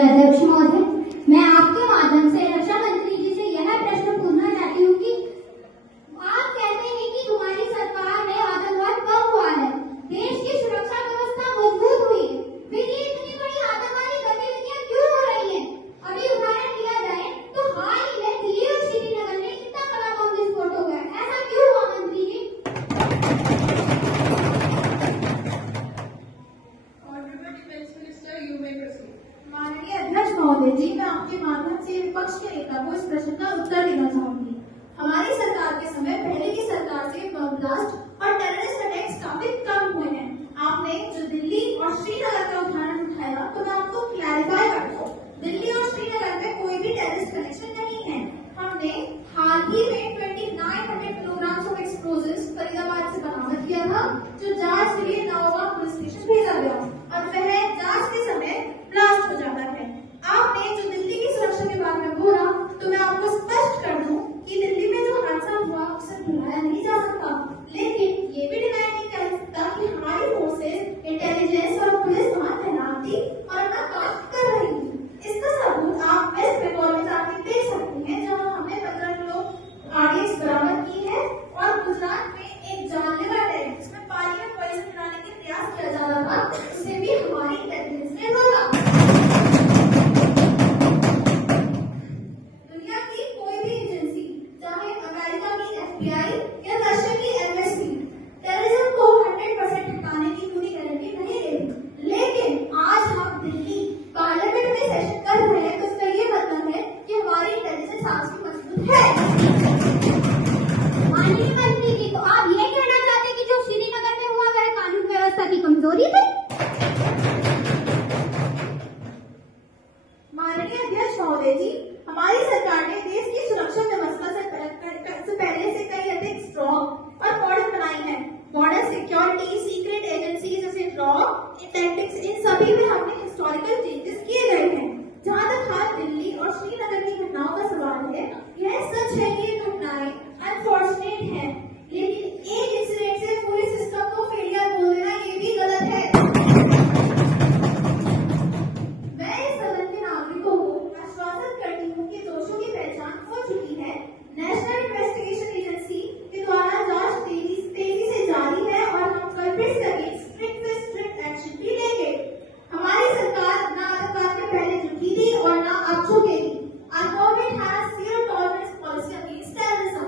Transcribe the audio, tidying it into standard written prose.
अध्यक्ष महोदय, मैं आपके माध्यम से रक्षा मंत्री जी से यह प्रश्न पूछना चाहती हूँ कि आप कहते हैं कि तुम्हारी सरकार में आतंकवाद कम हुआ है, देश की सुरक्षा व्यवस्था मजबूत हुई है, फिर ये इतनी बड़ी आतंकवादी गतिविधियां क्यों हो रही हैं? अभी उदाहरण लिया जाए तो हाल ही में दिल्ली और श्रीनगर में कितना बड़ा बम विस्फोट हो गया, ऐसा क्यों हुआ मंत्री जी? माननीय अध्यक्ष महोदय जी, मैं आपके माध्यम से विपक्ष के नेता को इस प्रश्न का उत्तर देना चाहूंगी। हमारी सरकार के समय पहले की सरकार से बम ब्लास्ट और टेररिस्ट अटैक्स काफी कम हुए हैं। आपने जो दिल्ली और श्रीनगर का उदाहरण उठाया, तो मैं आपको क्लैरिफाई कर दूं, दिल्ली और श्रीनगर में कोई भी टेररिस्ट कनेक्शन नहीं है। हमने हाल ही में 2900 किलोग्राम ऑफ एक्सप्लोजिव्स फरीदाबाद से बरामद किया था, जो जांच के लिए नवाबाद पुलिस स्टेशन भेजा गया और वह जांच के समय ब्लास्ट हो जाता है। आपने जो दिल्ली की सुरक्षा के बारे में बोला, तो मैं आपको स्पष्ट कर दूं कि दिल्ली में जो हादसा हुआ उसे भुलाया नहीं जा सकता, लेकिन ये भी डिनाई नहीं कर सकता कि हमारी फोर्सेस, इंटेलिजेंस और पुलिस वहां तैनात थी और अपना काम कर रही थी। इसका सबूत आप वेस्ट बंगाल में जाके देख सकते हैं, जहाँ हमने 15 किलो आरडीएक्स बरामद की है, और गुजरात में एक जानलेवा अटैक जिसमें पानी में पॉइजन मिलाने के प्रयास किया जा रहा था, उसे भी हमारी इंटेलिजेंस ने रोका। दुनिया की कोई भी एजेंसी, चाहे अमेरिका की FBI या रशिया की MST, टेररिज्म को 100% हटाने की पूरी गारंटी नहीं देती, लेकिन आज हम दिल्ली पार्लियामेंट में सेशन कर रहे हैं, तो इसका ये मतलब है कि हमारी इंटेलिजेंस आज भी मजबूत है। माननीय मंत्री जी, तो आप ये कहना चाहते हैं कि जो श्रीनगर में हुआ वह सभी में हमने हिस्टोरिकल चेंजेस किए गए हैं। जहां तक हाल दिल्ली और श्रीनगर की घटनाओं का सवाल है, यह सच है कि ये घटनाएं अनफॉर्चुनेट हैं, लेकिन एक इंसिडेंट से पूरे सिस्टम को फेलियर बोल देना ये भी गलत है। मैं इस सदन के नागरिकों को आश्वासन करती हूँ कि दोषियों की पहचान हो चुकी है। नेशनल इन्वेस्टिगेशन एजेंसी के द्वारा जांच तेजी से जारी है और हम कल्प्रिट्स अगेंस्ट स्ट्रिक्ट से स्ट्रिक्ट एक्शन भी लेंगे। हमारी सरकार ना आतंकवाद के पहले झुकी थी और ना अब झुकेगी। Our government has zero tolerance policy against terrorism.